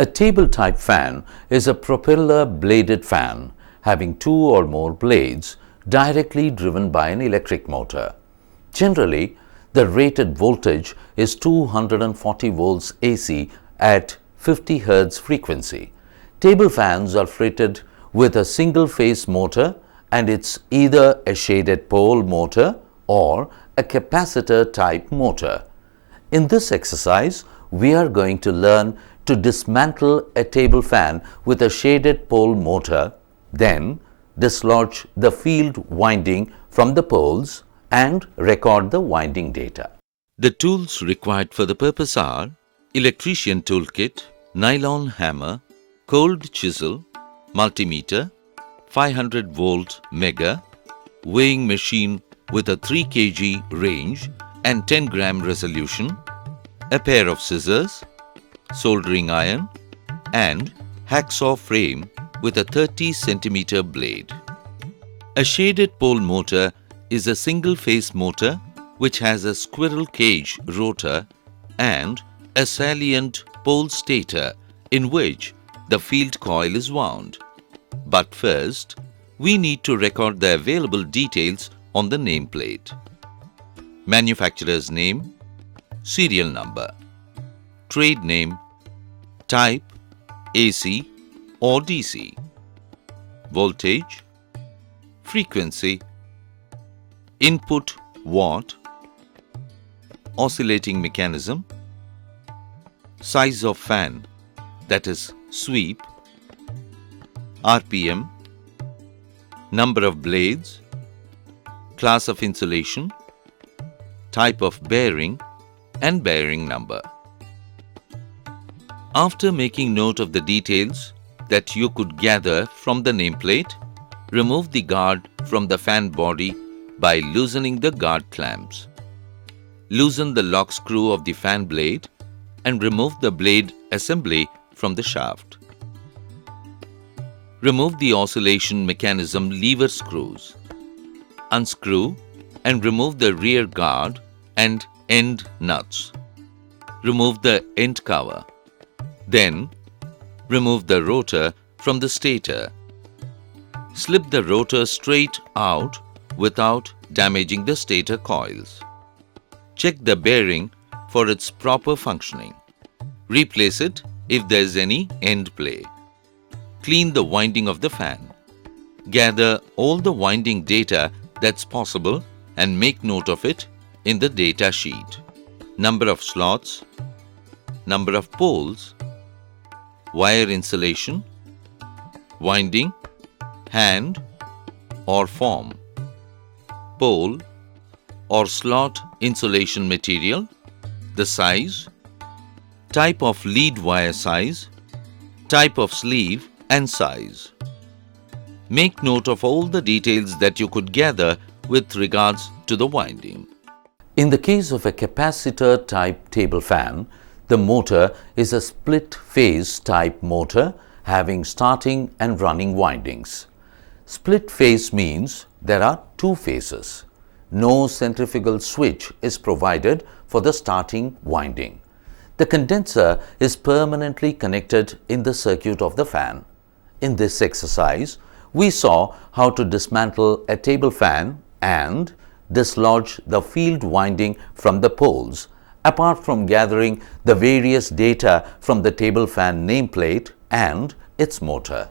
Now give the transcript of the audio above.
A table-type fan is a propeller-bladed fan having two or more blades directly driven by an electric motor. Generally, the rated voltage is 240 volts AC at 50 Hz frequency. Table fans are fitted with a single-phase motor, and it's either a shaded pole motor or a capacitor-type motor. In this exercise, we are going to learn to dismantle a table fan with a shaded pole motor, then dislodge the field winding from the poles and record the winding data. The tools required for the purpose are electrician toolkit, nylon hammer, cold chisel, multimeter, 500 volt mega, weighing machine with a 3 kg range and 10 gram resolution, a pair of scissors, soldering iron, and hacksaw frame with a 30 centimeter blade. A shaded pole motor is a single-phase motor which has a squirrel cage rotor and a salient pole stator in which the field coil is wound. But first, we need to record the available details on the nameplate. Manufacturer's name, serial number, trade name, type AC or DC, voltage, frequency, input watt, oscillating mechanism, size of fan, that is sweep, RPM, number of blades, class of insulation, type of bearing, and bearing number. After making note of the details that you could gather from the nameplate, remove the guard from the fan body by loosening the guard clamps. Loosen the lock screw of the fan blade and remove the blade assembly from the shaft. Remove the oscillation mechanism lever screws. Unscrew and remove the rear guard and end nuts. Remove the end cover. Then, remove the rotor from the stator. Slip the rotor straight out without damaging the stator coils. Check the bearing for its proper functioning. Replace it if there is any end play. Clean the winding of the fan. Gather all the winding data that's possible and make note of it in the data sheet. Number of slots, number of poles, wire insulation, winding, hand or form, pole or slot insulation material, the size, type of lead wire size, type of sleeve and size. Make note of all the details that you could gather with regards to the winding. In the case of a capacitor type table fan, the motor is a split phase type motor having starting and running windings. Split phase means there are two phases. No centrifugal switch is provided for the starting winding. The condenser is permanently connected in the circuit of the fan. In this exercise, we saw how to dismantle a table fan and dislodge the field winding from the poles, apart from gathering the various data from the table fan nameplate and its motor.